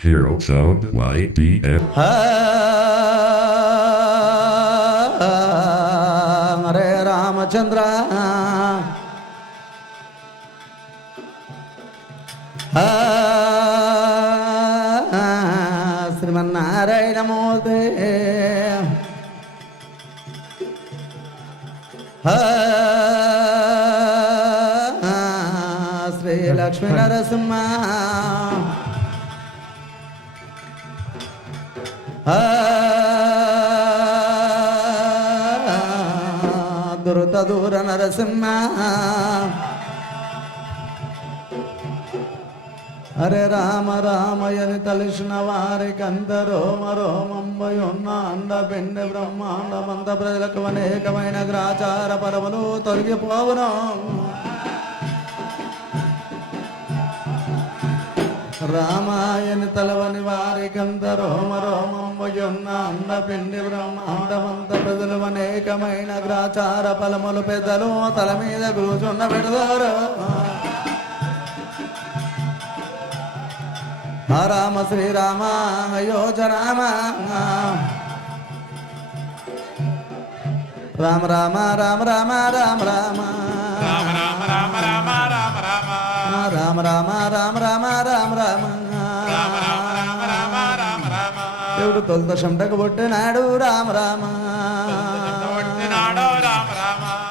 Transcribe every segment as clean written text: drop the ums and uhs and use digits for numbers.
Hero Sound YDF. Hare Ramachandra Srimannarayanamurthy Shri Lakshmi Narasimha దురత దూర నరసింహ హరే రామ రామయని తలిసిన వారికి అంత రోమ రోమంబయున్న అండ పిండి బ్రహ్మాండమంత ప్రజలకు అనేకమైన గ్రాచార పరములు తొలగిపోవును. రామాయని తలవని వారికంత రోమ రోమంబయున్న అండ పిండి బ్రహ్మాండమంత ప్రజలు అనేకమైన గ్రాచార ఫలములు పెద్దలు తల మీద కూర్చున్న పెడతారు. రామ శ్రీరామ అయోజరామ రామ రామ రామ రామ రామ రామ రామ రామ రామ రామ రామ దేవుడు తొలుత శంటకు పుట్టినాడు రామ రామ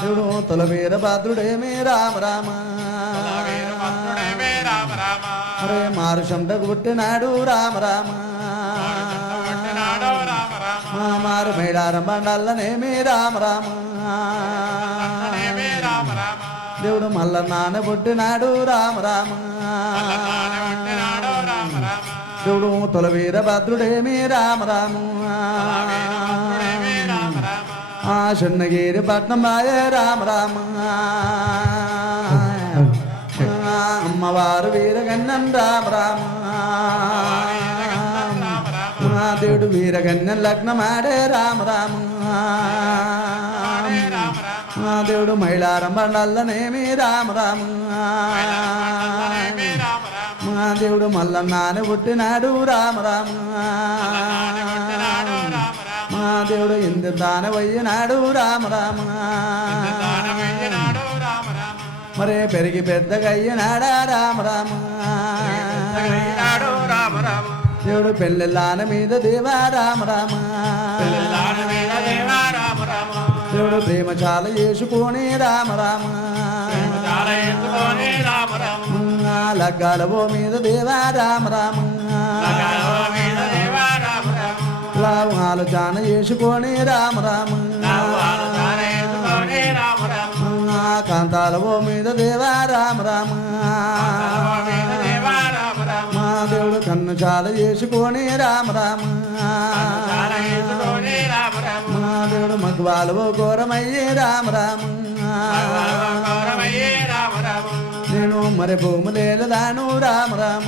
దేవుడు తొల వీర భద్రుడేమి రామ రామ హరే మారు శంటకు పుట్టినాడు రామ రామ మారు మేడారం బండల్లనేమి రామ రామ దేవుడు మల్ల నాన్న పుట్టినాడు రామ రామ దేవుడు తొల వీర భద్రుడేమి రామ రామ శన్నగిరి పట్నం బాయే రామ రామ అమ్మవారు వీరగన్నెం రామ రామ దేవుడు వీరగన్నెం లగ్నమాడే రామ రామ దేవుడు మైలారం బండల్లనేమి రామ రామ దేవుడు మల్లన్నాని పుట్టినాడు రామ రామ దేవుడు ఇందు దాన వయ్యనాడు రామ రామ మరే పెరిగి పెద్దగా అయ్యనాడా రామ రామ దేవుడు పెళ్ళిళ్ళాన మీద దేవా రామ రామ దేవుడు ప్రేమ చాలా చేసుకొని రామ రామ లగ్గాల ఓ మీద దేవా రామ రామ లాభాలు చాన చేసుకొని రామ రామ కాంతాల ఓ మీద దేవా రామ రామ మా దేవుడు కన్ను చాలా చేసుకొని రామ రామ మా దేవుడు మగ్వాల ఓ ఘోరమయ్యే రామ రామ నేను మరి భూమి లేదాను రామ రామ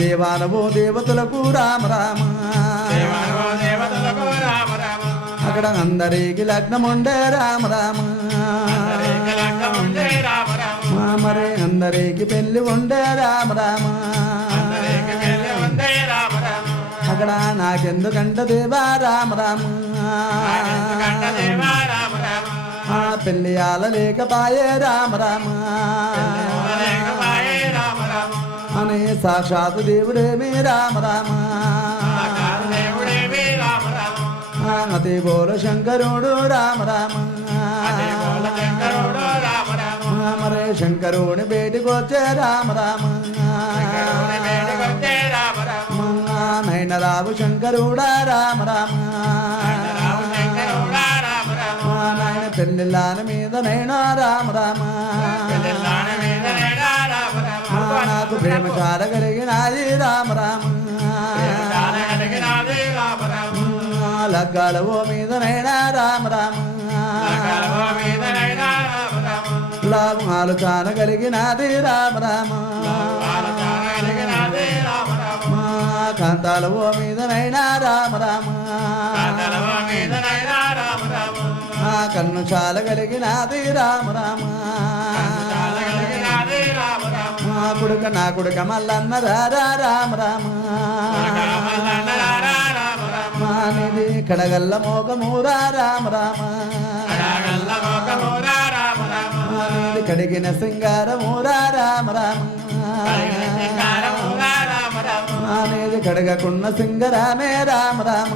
దేవాలవో దేవతలకు రామ రామ అక్కడ అందరికి లగ్నముండే రామ రామ మరి అందరికి పెళ్లి ఉండే రామ రామ అక్కడ నాకెందుకంట దేవా రామ రామ పెళ్లి ఆలలేకపాయే రామ రామ అని సాక్షాత్ దేవుడేమి రామ రామ అతి బోల శంకరుడు రామ రామ మరే శంకరుని బేటికొచ్చే రామ రామ నైన రావు శంకరుడా రామ రామ నాయన పెళ్ళిళ్ళ మీద నైనా రామ రామ నాకు ప్రేమ చాలా కలిగినది రామ రామ లగ్గాల ఓ మీద నైనా రామ రామ లాభాలు చాన కలిగినది రామ రామ కాంతాల ఓ మీద నైనా రామ రామ కన్ను చాలా కలిగినది రామ రామ కొడుక నా కొడుక మల్లన్న రారా రామ రామ మానిది కడగల్ల మోకమూరా రామ రామ మానిది కడిగిన సింగారమూరా రామ రామ మానేది కడగకున్న సింగరామే రామ రామ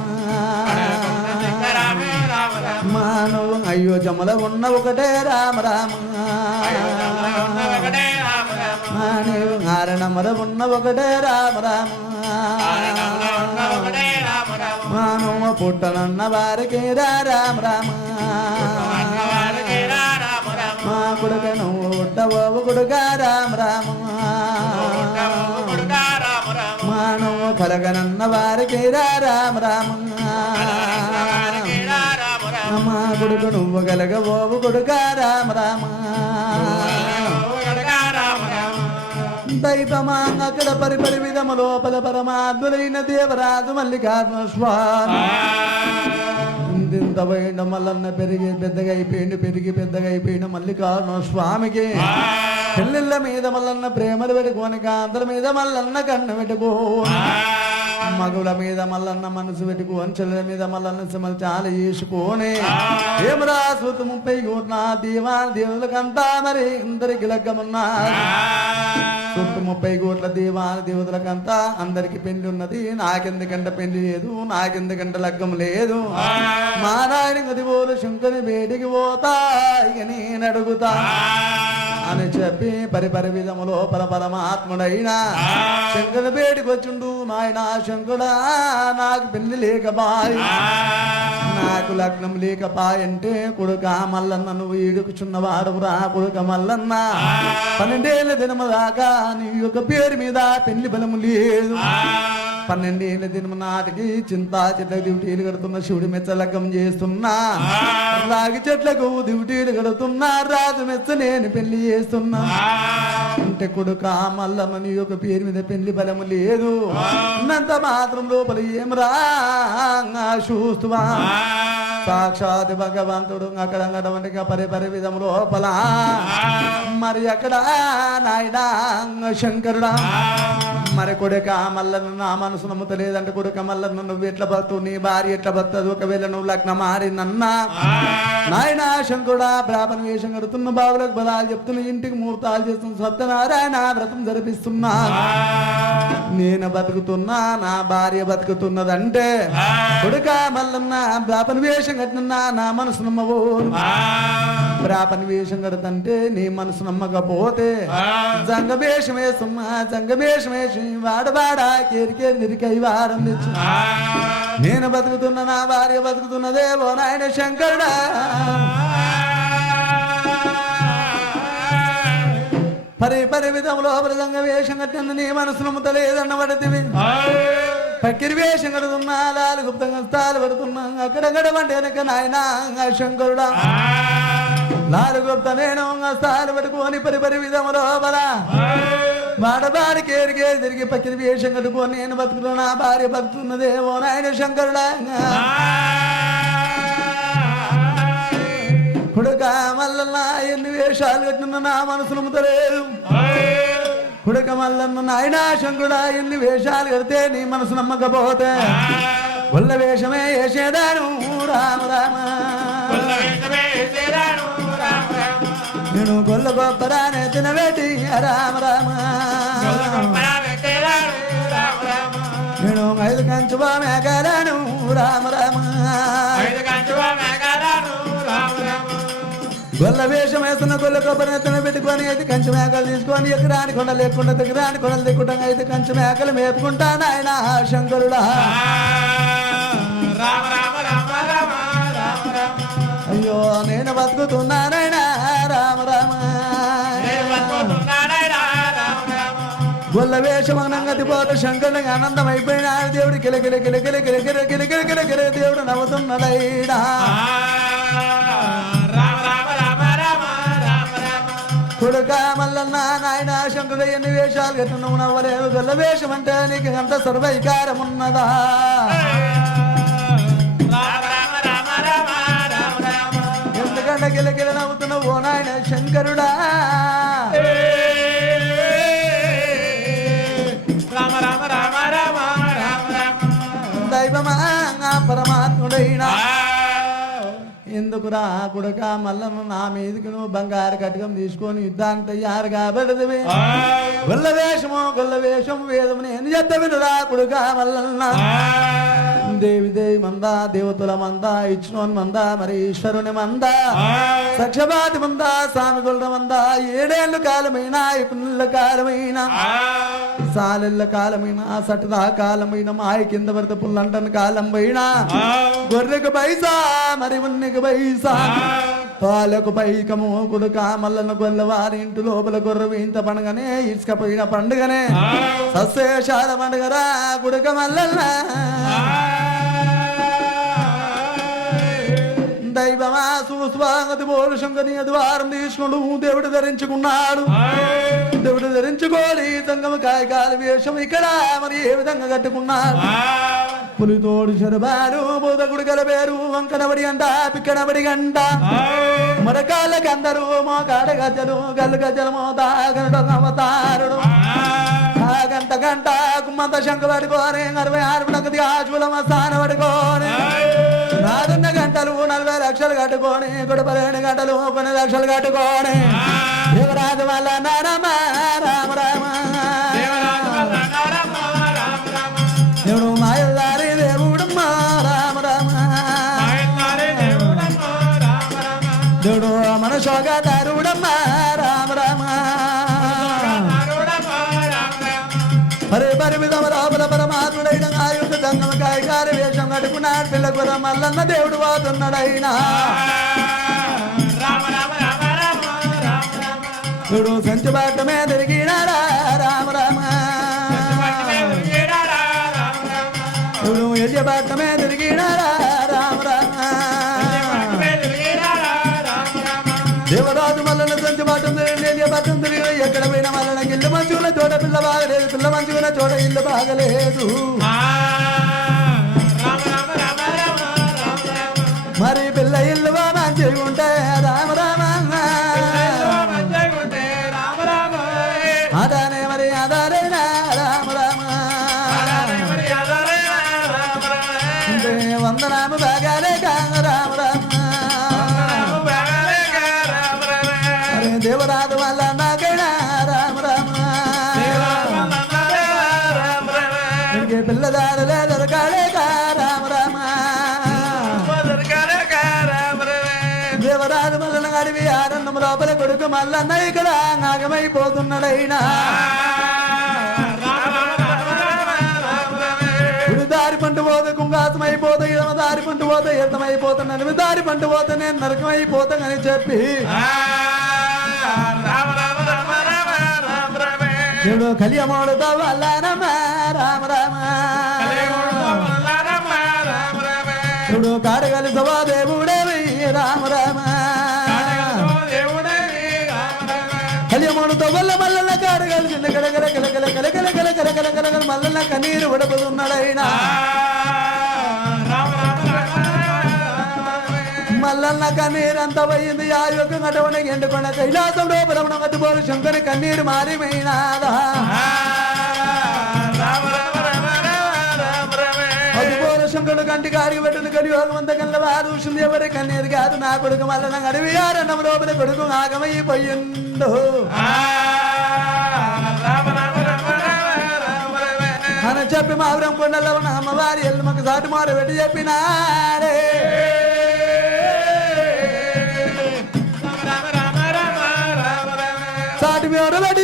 మాను అయ్యో జమల ఉన్న ఒకటే రామ రామ మానేవు ఆరణమర ఉన్న ఒకటే రామ రామ మాను పుట్టనన్న వారికి రామ రామ మా కొడుక నువ్వు ఉట్టబోవు కొడుక రామ రామ మాను కలగనన్న వారికి రామ రామ మా కొడుకు నువ్వు కలగబోవు కొడుక రామ రామ దైవమా అక్కడ పరిపరి విధము లోపల పరమాత్ములైన దేవరాజు మల్లికార్జున స్వామి ఇంత పోయిన మల్లన్న పెరిగి పెద్దగా అయిపోయిండు పెరిగి పెద్దగా అయిపోయిన మల్లికార్జున స్వామికి పెళ్ళిళ్ళ మీద మల్లన్న ప్రేమలు పెట్టుకోని కాంతల మీద మల్లన్న కన్ను పెట్టుకో మగుల మీద మల్లన్న మనసు పెట్టుకోని చెల్లెల మీద మల్లన్న సిమలు చాలా చేసుకొని ఏమరా సూతు 30 కోట్ల దేవులకంతా మరి ఇందరికి లగ్గమున్నారు సూతు 30 కోట్ల దేవతలకంతా అందరికి పెళ్లి ఉన్నది నాకెందుకంటే పెళ్లి లేదు నాకెందుకంటే లగ్గం లేదు మా నాయన గదిపోలు శంకరి వేడికి పోతా ఇక నేను అడుగుతా అని చెప్పి పరిపరి విధము లోపల పరమాత్ముడైనా శంకరుడు బేటికి వచ్చిండు నాయన శంకరుడా నాకు పెళ్లి లేకపాయి నాకు లగ్నం లేకపాయంటే కొడుక మల్లన్న నువ్వు ఈడుకుచున్నవాడు రా కొడుక మల్లన్న 12 ఏళ్ళ దినము దాకా నీ యొక్క పేరు మీద పెళ్లి బలము లేదు 12 ఏళ్ళ దినము నాటికి చింతా చెట్లకు డ్యూటీలు కడుతున్న శివుడి మెచ్చ లగ్గం చేస్తున్నా రాగి చెట్లకు డ్యూటీలు కడుతున్నా రాజు మెచ్చ నేను పెళ్లి చేస్తున్నా అంటే కొడుక మల్లన్న నీ యొక్క పేరు మీద పెళ్లి బలము లేదు ఉన్నంత మాత్రం లోపల ఏం రా చూస్తువా సాక్షాత్ భగవంతుడు అక్కడ పరిపరి విధము లోపల మరి అక్కడ నాయనా శంకరుడా మరి కొడుక మల్లన్న నా మనసు నమ్ముతలేదంటే కొడుక మల్లన్న నువ్వు ఎట్లా బతు నీ భార్య ఎట్లా బతదు ఒకవేళ నువ్వు లగ్నం మారిందన్నా నాయనా శంకరుడా బ్రాహ్మణ వేషం కడుతున్న బాబులకు బలాలు చెప్తున్న ఇంటికి ముహూర్తాలు చేస్తున్న సత్యనారాయణ వ్రతం జరిపిస్తున్నా నేను బతుకుతున్నా నా భార్య బతుకుతున్నదంటే కొడుక మల్లన్న బ్రాహ్మణ వేషం కట్టినా నా మనసు నమ్మవు బ్రాహ్మణ వేషం కడుతంటే నీ మనసు నమ్మకపోతే జంగవేషం వేస్తున్నా జంగవేషం వేసి వాడవాడా కేరికేరి నిరికై వారం తెచ్చు నేను బతుకుతున్న నా భార్య బతుకుతున్నదేవో నాయన శంకరుడా పరి విధంలో ప్రజంగ వేషం కట్టింది నీ మనసు నమ్ముతలేదన్న పడితివి పక్కిరి వేషం కడుతున్నా లాలు గుప్తంగా స్థాలు పడుతున్నా అక్కడక్కడ వంటి వెనక నాయన శంకరుడా లాలు గుప్త నేను స్థాలు పట్టుకొని పరి విధములో బలా వాడబాడి కేరికే తిరిగి పక్కిరి వేషం కట్టుకొని నేను బతుకుతున్నా నా భార్య బతుకుతున్నదేమో నాయన శంకరుడా కొడుక మల్లన్న ఎన్ని వేషాలు కట్టిన నా మనసు నమ్ముతలేదు కొడుక మల్లన్న నాయనా శంకరుడా ఎన్ని వేషాలు కడితే నీ మనసు నమ్మకపోతే గొల్ల వేషమే వేసేదాను రామ రామ నేను గొల్ల గొప్పరానే తినబెట్టి రామ రామ నేను 5 కంచు మేకలను రామ రామ గొల్ల వేషం వేస్తున్న గొల్ల కొబ్బరి ఎత్తున పెట్టుకొని 5 కంచు మేకలు తీసుకొని ఎక్కరాని కొండ లేకుండా దగ్గరాని కొండలు దిక్కుంటా 5 కంచు మేకలు మేపుకుంటా నాయన శంకరుడా అయ్యో నేను బతుకుతున్నానైనా రామ రామ గొల్ల వేషం అనంగతి పోత శంకరునికి ఆనందం అయిపోయినా దేవుడు కిలకిల కిలకిల కిలకిల కిలకిల కిలకిల దేవుడు నవ్వుతున్నాడైనా కొడుక మల్లన్న నాయన శంకరుడు ఎన్ని వేషాలు కట్టు నువ్వు నవ్వలేవు గొల్ల వేషం అంటే నీకు అంత సర్వైకారం ఉన్నదా ఎందుకంటే గిలగిల నవ్వుతున్నావు ఓ నాయన శంకరుడా పరమాత్ముడైనా ఎందుకురా కొడుక మల్లన్న నా మీదకి నువ్వు బంగారు కటకం తీసుకొని యుద్ధానికి తయారు కాబడదివే గొల్ల వేషము వేదము నేను చెత్త వినురా కొడుక మల్లన్న దేవి మంద దేవతల మంద ఇచ్చినోన్ మంద మరి ఈశ్వరుని మంద సక్షపాతి మంద స్వామి గొల్ల మంద 7 ఏళ్ళ కాలమైన 9 కాలమైన సాలెళ్ళ కాలమైన సటదా కాలమైన మాయ కింద పడితే పుల్లంటని కాలం పోయినా గొర్రెకు పైసా మరి ఉన్నకి పైసా పాలకు పైకము కొడుక మల్లన్న గొల్లవారి ఇంటి లోపల గొర్రె ఇంత పండుగనే ఇసుకపోయిన పండుగనే సస్యశాల పండుగరా కొడుక మల్లన్న దైవమా సుస్వాగతి బోలు శంకని ద్వారం తీసుకుంటూ దేవుడు ధరించుకున్నాడు దేవుడు ధరించుకోని సంగమ కాయకాల వేషం ఇక్కడ మరి ఏ విధంగా కట్టుకున్నాడు పులితోడు శరబారు బోధకుడు గలబేరు వంకనబడి అంట పిక్కనబడి గంట మరకాళ్ళకి అందరూ మోకాడ గజలు గల్లు గజలు మోతారుడు గంట గంట కుమ్మంత శంఖ పడుకోని 66 ఆశుల స్థాన పడుకోని నాదున్న గంటలు 40 లక్షలు కట్టుకోని గొడపలేని గంటలు కొన్ని లక్షలు కట్టుకోని దేవరాజు వల్ల నారమ రామ రామ దేవుడు మాయదారి దేవుడమ్మ రామ రామ దేవుడు మనశోగదారుడమ్మ రామ రామ హరే పరి విధమ రాబల పరమాత్ముడైన ఆయుధ సంగమ కాయకారి వేషం కట్టుకున్నాడు పిల్లకుర మల్లన్న దేవుడు వాతున్నాడైనా చూడు సంచి బాటమే తిరిగినాడా రామ రామ చూడు ఎల్లి బాటమే తిరిగినాడా రామ రామ దేవరాజు మల్లన్న సంచి బాటం తిరిగి బాటం తిరిగి ఎక్కడ పోయిన మల్లన్న ఇల్లు మంచుకున్న చోట పిల్ల బాగలేదు పిల్ల మంచుకున్న చోట ఇల్లు బాగలేదు మరి పిల్ల ఇల్లు మంచిగా ఉంటే రామ రామ అదానే మరి అదారేనా రామ రామ వందనాము బాగాలే కాంగ రామ రామ దేవరాజు వల్ల నాకైనా రామ రామ పిల్లదారులే దొరకాలే రామ రామ దేవరాజు మల్లన గడివి ఆనందం లోపల కొడుకు మల్లన్న ఇక్కడ నాగమైపోతున్నాడైనా దారి పంట పోతే కుంగాసమైపోతే ఇడమ దారి పంట పోతే ఎత్తమైపోతున్నాను దారి పంట పోతే నేను నరకమైపోతానని చెప్పి దేవుడు కలియమోడుతో వల్లనమ్మ రామ రామ దేవుడు కాడగలి సభా దేవుడేవి రామ రామ కలియమోడుతో వల్ల మల్లన్న కాడగలి చిన్న కలకల కలకల కలకల కలకల కలకల మల్లన్న కన్నీరు ఉడపదున్నాడైనా మల్లన్న కన్నీరంత పోయింది ఆ యొక్క గటవన ఎండుకొండ కైలాసం లోపల గట్టుబోలు శంకరి కన్నీరు మారిమైనాదా అదుబోలు శంకరుడు కంటి కాడికి పెట్టిన కలియోగం అంత కళ్ళ వారుషుంది ఎవరి కన్నీరు కాదు నా కొడుకు మల్లన్న గడివి ఆరణం లోపల కొడుకు ఆగమైపోయిండు అని చెప్పి మావరం కొండలో ఉన్న అమ్మవారి ఎల్లుమకు సాటు మారు పెట్టి చెప్పినాడే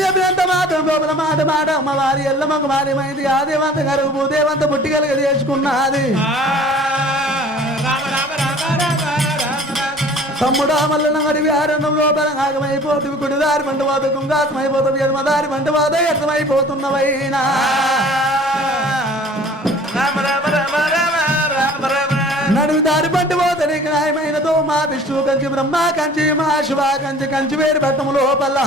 చెప్పినంత మాత్రం లోపల మాట మాట అమ్మవారి ఎల్లమ్మకు మారేమైంది ఆ దేవంత గారు భూదేవంత పుట్టికలుగా చేసుకున్నది తమ్ముడు మల్లన్న గడివి ఆరణం లోపల ఆగమైపోతుంది కుడిదారి పంట పోత కుంగాసమైపోతుంది ఎడమదారి పంట పోత ఎత్తమైపోతున్నవైనా నడువి దారి పంట పోతే నీకు న్యాయమైనదో మా విష్ణు కంచి బ్రహ్మ కంచి మా శివ కంచి కంచి వేరు పెట్టము లోపల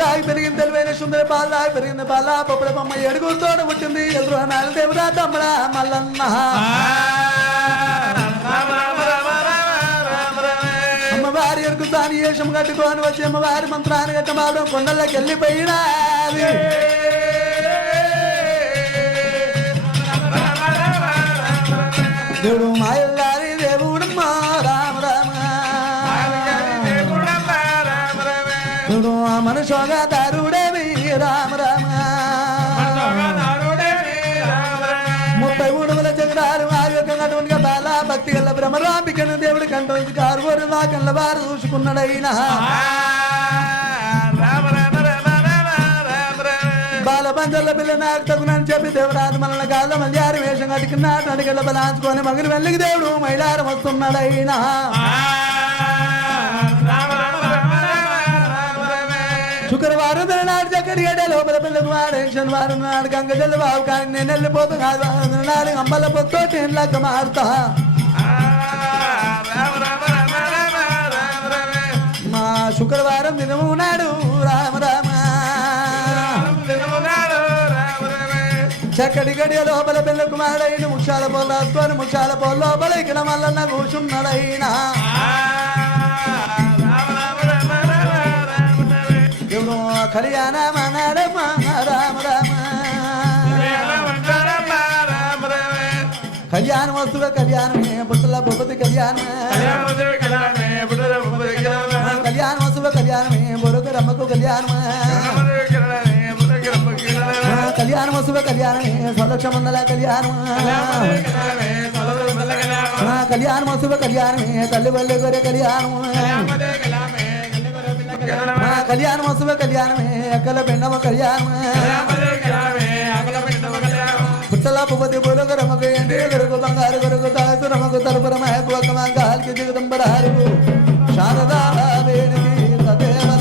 దాగి పెరిగింది తెలివైన సుందర పాలు దాగి పెరిగింది పాల పప్పుల బొమ్మ ఏడుగురితో పుట్టింది ఎదురు నాలుగు దేవుడా తమ్ముడా మల్లన్న అమ్మవారి ఎరుకు తాను వేషం కట్టుకొని వచ్చి అమ్మవారి మంత్రాన్ని కట్ట మావడం కొండల్లోకి వెళ్ళిపోయినా దేవుడు మాయల్లారి దేవుడమ్మా రామ రామ దేవుడు మనుషోగా దారుడేవి రామ రామ 33 చక్రాలు ఆయుకంగా బాలా భక్తి గల్ల భ్రమరాంబికను దేవుడి కంటోంచి కారుగోరు నా కళ్ళ వారు చూసుకున్నాడైనా బాలబంజల్ల పిల్ల నాకు తగునని చెప్పి దేవుడాది మనల్ని కాళ్ళ మల్యారి వేషం కట్టుకున్నాడు అడిగల బలాంచుకొని మగిలి వెళ్ళకి దేవుడు మైలారం వస్తున్నాడైనా శుక్రవారం నాడు చక్కడి గడ్డ లోపల పిల్లకు వాడు శనివారం నాడు గంగ జల్లు బాబు కానీ నేను వెళ్ళిపోతా కాదు నాడు అంబల పొత్తు టెన్లక్క మారుతా మా శుక్రవారం దినము నాడు రామ రామ చక్కడి గడియ లోపల పిల్లకు మాడైన ముచ్చాల పొల్లాసుకొని ముచ్చాల పొల లోపల ఇక్కడ మల్లన్న కూర్చున్నాడైనా దేవుడు కళ్యాణ మనాడమ్మ రామ రామ కళ్యాణం వస్తుగా కళ్యాణమే పుట్టల భూపతి కళ్యాణమే కళ్యాణం వస్తుగా కళ్యాణమే బొరుగు రమ్మకు కళ్యాణమే కళ్యాణం వస్తుగా కళ్యాణమే సలక్షమందల కళ్యాణం కళ్యాణం వస్తుగా కళ్యాణమే తల్లి వల్లి గొర్రె కళ్యాణం కళ్యాణం వస్తుగా కళ్యాణమే అక్కల పెండమ కళ్యాణమే పుట్టల భూపతి బొరుగు రమ్మకు ఎండి గొరుగు బంగారు గొరుగు తాసు రమ్మకు తరుపుర మహకు ఒక మంగాల్కి దిగుదంబరారు శారదా వేడికి సదేవల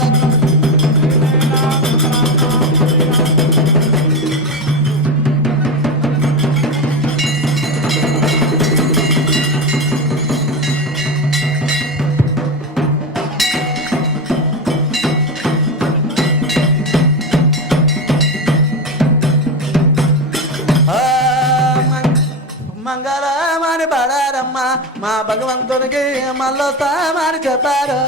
మంగళమని పడారమ్మా మా భగవంతునికి మళ్ళొస్తామని చెప్పారు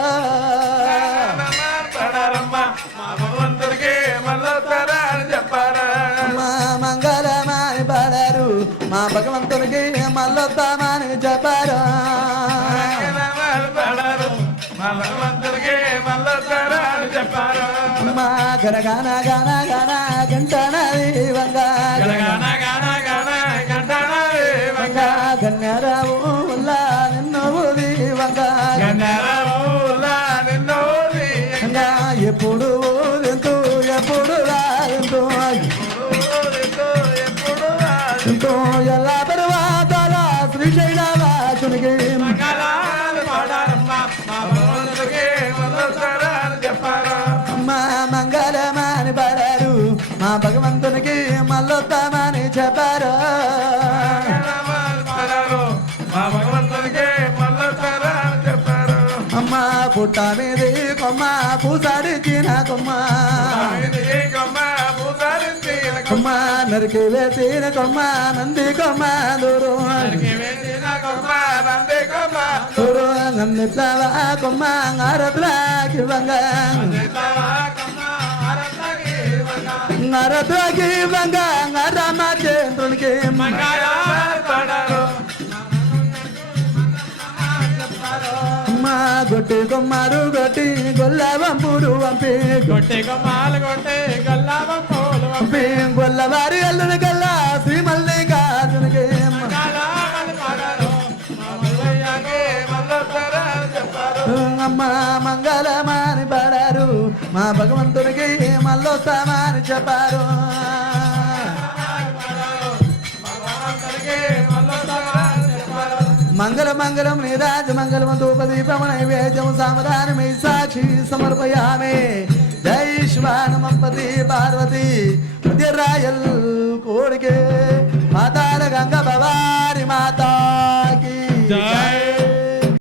మా మంగళమని పడారు మా భగవంతునికి మళ్ళొస్తామని చెప్పారు మా గనగాన గాన గాన గంటనది వంగా కన్యారావు నిన్ను వంగా ఎప్పుడు ఎంతో ఎప్పుడు రాదు ఎంతో ఎలా తర్వాత శ్రీశైలాసునికి మా మంగళమని పడారు మా భగవంతునికి మళ్ళొస్తామని చెప్పారు అమ్మ పుట్ట మీది కొమ్మ పూసాడిచిన కొమ్మ కొమ్మ నరికి వేసిన కొమ్మ నంది కొమ్మ దూరు దూరు నన్నిట్లా కొమ్మ ఆరతులాకి వంగ ఆరతులాకి వంగ రామచంద్రునికి అమ్మా గొట్టి కొమ్మారు గొట్టి గొల్లవంపుడు వంపి గొట్టె కొమ్మాలు గొట్టె గొల్లవంపులు వంపి గొల్లవారి అల్లుని గల్ల శ్రీ మల్లికార్జునికి అమ్మ మంగళమని పడారు మా భగవంతునికి మళ్ళొస్తామని చెప్పారు మంగళ మంగళం నీరాజ మంగళం ధూపదీపం నైవేద్యం సామధానమే సాక్షి సమర్పయామే జై శివానమంపతి పార్వతి రాయల్ కోడికే పాతాళ గంగ